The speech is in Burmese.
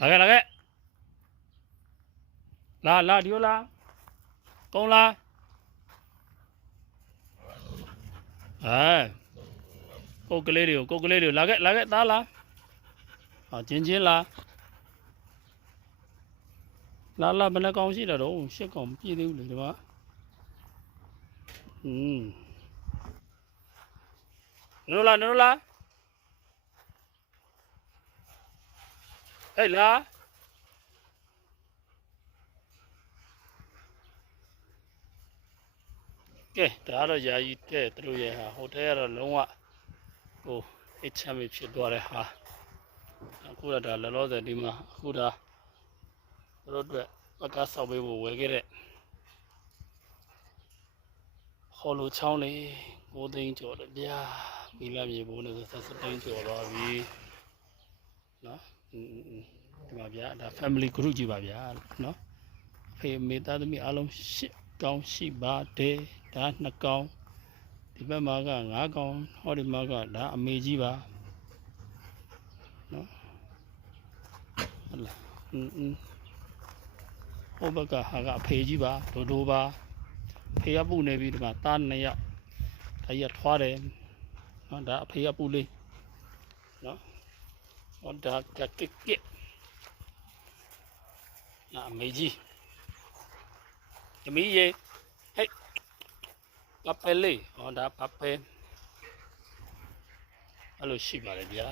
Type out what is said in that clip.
လာခဲ့လာဒီလာကုန်းလာကုတ်ကလေးတွေကိုလာခဲ့သားလာချင်းလာဘယ်နှကောင်ရှိတာတော့8ကောင်ပြည့်သေးဘူးလေဒီမှာနိုးလာဟဲ့လာကဲဒါတော့ယာယီတဲ့သူတို့ရဲ့ဟာဟိုထဲကတော့လုံးဝဟိုအချမ်းဖြစ်သွားတဲ့ဟာအခုတော့ဒါလောလောဆယ်ဒီမှာအခုဒါတို့အတွက်အကားဆောက်ပေးဖို့ဝယ်ခဲ့တဲ့ဟော်လိုချောင်းလေး9 သိန်းကျော်တယ်ဗျာမီလာမြေဘိုးနဲ့17 သိန်းကျော်သွားပြီနော်ဒီမှာဗျာဒါ family group ကြီးပါဗျာနော်အဖေမိသားသမီးအားလုံး10 ကောင်ရှိပါတယ်ဒါ2 ကောင်ဒီဘက်မှာက5 ကောင်ဟောဒီမှာကဒါအမေကြီးပါနော်ဟုတ်လားဟိုဘက်ကဟာကအဖေကြီးပါဒိုပါဖေကပူနေပြီဒီမှာသား2 ယောက်ဒါကြီးကထွားတယ်နော်ဒါအဖေကပူလေးနော်ဟောဒါကကစ်အမေကြီးသမီးရေဟဲ့ပပယ်လေးဟောဒါပပယ်အဲ့လိုရှိပါတယ်ဗျာ